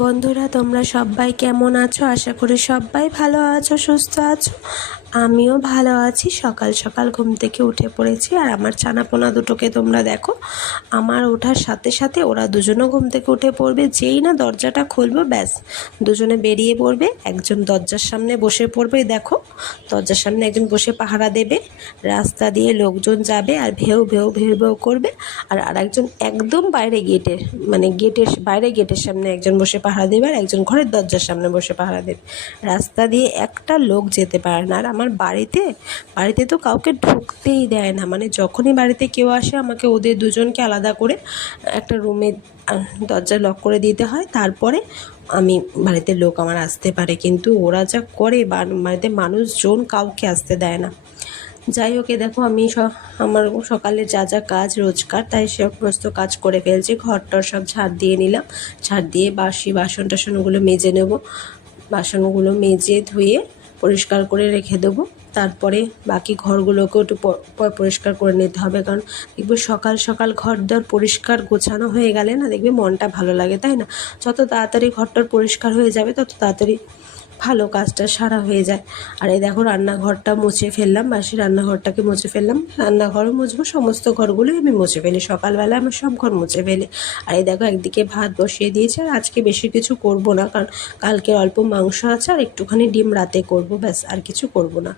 বন্ধুরা, তোমরা সবাই কেমন আছো? আশা করি সবাই ভালো আছো, সুস্থ আছো। আমিও ভালো আছি। সকাল সকাল ঘুম থেকে উঠে পড়েছি, আর আমার ছানাপোনা দুটোকে তোমরা দেখো। আমার ওঠার সাথে সাথে ওরা দুজনও ঘুম থেকে উঠে পড়বে। যেই না দরজাটা খুলবো, ব্যাস দুজনে বেরিয়ে পড়বে। একজন দরজার সামনে বসে পড়বে, দেখো দরজার সামনে একজন বসে পাহারা দেবে। রাস্তা দিয়ে লোকজন যাবে আর ভেউ ভেউ ভেউ ভেউ করবে। আর আরেকজন একদম বাইরে গেটের গেটের সামনে একজন বসে পাহারা দেবে, আর একজন ঘরের দরজার সামনে বসে পাহারা দেবে। রাস্তা দিয়ে একটা লোক যেতে পারে না। আর আমার বাড়িতে তো কাউকে ঢুকতেই দেয় না। মানে যখনই বাড়িতে কেউ আসে, আমাকে ওদের দুজনকে আলাদা করে একটা রুমে দরজা লক করে দিতে হয়, তারপরে আমি বাড়িতে লোক আমার আসতে পারে। কিন্তু ওরা যা করে, বাড়িতে মানুষজন কাউকে আসতে দেয় না। যাই হোক, দেখো আমি আমার সকালে যা যা কাজ রোজকার, তাই সমস্ত কাজ করে ফেলছি। ঘরটার সব ঝাড় দিয়ে নিলাম। ঝাড় দিয়ে বাসন টাসনগুলো মেজে নেব। বাসনগুলো মেজে ধুয়ে পরিষ্কার করে রেখে দেবো। তারপরে বাকি ঘরগুলোকেও একটু পরিষ্কার করে নিতে হবে, কারণ দেখবে সকাল সকাল ঘর দর পরিষ্কার গোছানো হয়ে গেলে না, দেখবে মনটা ভালো লাগে, তাই না? যত তাড়াতাড়ি ঘরটার পরিষ্কার হয়ে যাবে, তত তাড়াতাড়ি ভালো কাজটা সারা হয়ে যায়। আর এই দেখো রান্নাঘরটা মুছে ফেললাম, বাসি রান্নাঘরটাকে মুছে ফেললাম। রান্নাঘরও মুছবো, সমস্ত ঘরগুলোই আমি মুছে ফেলি। সকালবেলা আমার সব ঘর মুছে ফেলি। আর এই দেখো একদিকে ভাত বসিয়ে দিয়েছি। আর আজকে বেশি কিছু করব না, কারণ কালকে অল্প মাংস আছে, আর একটুখানি ডিম রাতে করব, ব্যাস আর কিছু করব না।